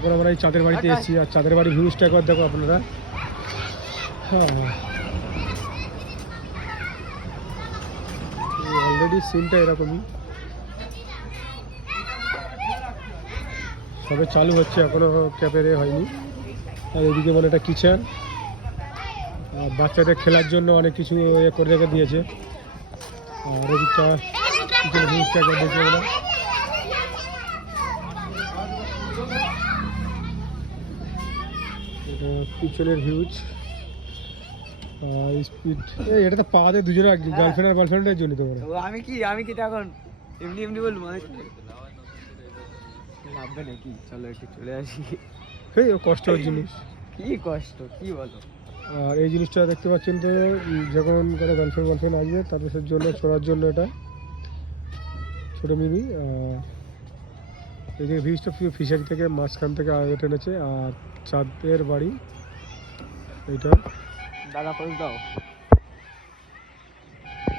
এখন আমরা এই চাঁদের বাড়িতে এসেছি, আর চাঁদের বাড়ির ভিউজটা একবার দেখো আপনারা। হ্যাঁ, অলরেডি সিনটা এরকমই, সবে চালু হচ্ছে, এখনো ক্যাপেরে হয়নি। আর এদিকে মানে একটা কিচেন, বাচ্চাদের খেলার জন্য অনেক কিছু করে রেখে দিয়েছে। আর এদিকটা কিচেন ভিউজটা একবার দেখে গেলাম। এটা পিছনের হিউজ স্পিড। এটা তো পা দিয়ে দুজনে গার্লফ্রেন্ড আর বয়ফ্রেন্ডের জন্য তো বলে। আমি কি এখন এমনি বলবো লাগবে নাকি? চলো একটু চলে আসি। এই কষ্টের জিনিস, কি কষ্ট, কি বলো? আর এই জিনিসটা দেখতে পাচ্ছেন তো, যখন কোনো গার্লফ্রেন্ড আসবে তাদের জন্য ছোড়ার জন্য এটা ছোটো মিনি। এদিকে ভিউজটা ফিশারি থেকে মাঝখান থেকে আগে টেনেছে। আর চাঁদের বাড়ি এইটা দাদা পোজ দাও।